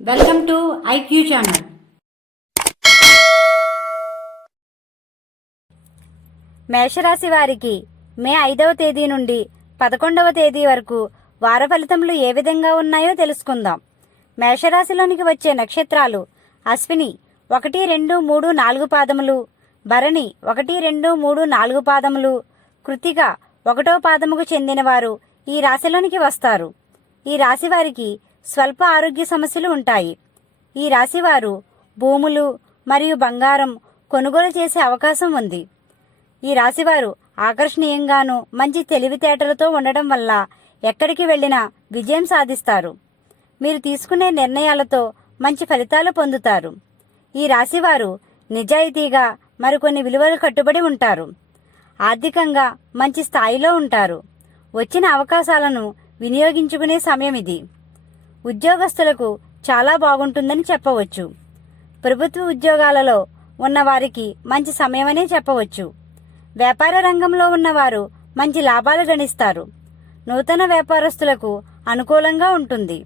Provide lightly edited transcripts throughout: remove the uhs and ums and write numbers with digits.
Welcome to IQ channel. మేషరాశి వారికి మే 5వ తేదీ నుండి 11వ తేదీ వరకు వార ఫలితములు ఏ విధంగా ఉన్నాయో తెలుసుకుందాం. మేషరాశిలోనికి వచ్చే నక్షత్రాలు అశ్విని 1, 2, 3, 4 పాదములు, భరణి 1, 2, 3, 4 పాదములు, కృత్తిక 1వ పాదముకు చెందినవారు ఈ రాశిలోనికి వస్తారు. ఈ రాశి వారికి స్వల్ప ఆరోగ్య సమస్యలు ఉంటాయి. ఈ రాశివారు భూములు మరియు బంగారం కొనుగోలు చేసే అవకాశం ఉంది. ఈ రాశివారు ఆకర్షణీయంగాను మంచి తెలివితేటలతో ఉండడం వల్ల ఎక్కడికి వెళ్లినా విజయం సాధిస్తారు. మీరు తీసుకునే నిర్ణయాలతో మంచి ఫలితాలు పొందుతారు. ఈ రాశివారు నిజాయితీగా మరికొన్ని విలువలు కట్టుబడి ఉంటారు. ఆర్థికంగా మంచి స్థాయిలో ఉంటారు. వచ్చిన అవకాశాలను వినియోగించుకునే సమయం ఇది. ఉద్యోగస్తులకు చాలా బాగుంటుందని చెప్పవచ్చు. ప్రభుత్వ ఉద్యోగాలలో ఉన్నవారికి మంచి సమయమనే చెప్పవచ్చు. వ్యాపార రంగంలో ఉన్నవారు మంచి లాభాలు గణిస్తారు. నూతన వ్యాపారస్తులకు అనుకూలంగా ఉంటుంది.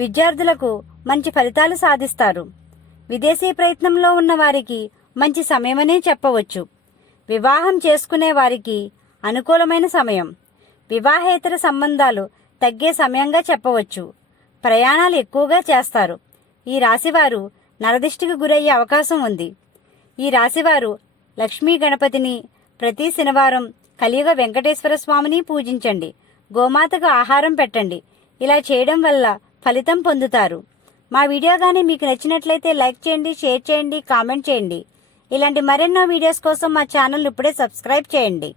విద్యార్థులకు మంచి ఫలితాలు సాధిస్తారు. విదేశీ ప్రయత్నంలో ఉన్నవారికి మంచి సమయమనే చెప్పవచ్చు. వివాహం చేసుకునే వారికి అనుకూలమైన సమయం. వివాహేతర సంబంధాలు తగ్గే సమయంగా చెప్పవచ్చు. ప్రయాణాలు ఎక్కువగా చేస్తారు. ఈ రాశివారు నరదిష్టికి గురయ్యే అవకాశం ఉంది. ఈ రాశివారు లక్ష్మీ గణపతిని ప్రతి శనివారం, కలియుగ వెంకటేశ్వర స్వామిని పూజించండి. గోమాతకు ఆహారం పెట్టండి. ఇలా చేయడం వల్ల ఫలితం పొందుతారు. మా వీడియో కానీ మీకు నచ్చినట్లయితే లైక్ చేయండి, షేర్ చేయండి, కామెంట్ చేయండి. ఇలాంటి మరెన్నో వీడియోస్ కోసం మా ఛానల్ ఇప్పుడే సబ్స్క్రైబ్ చేయండి.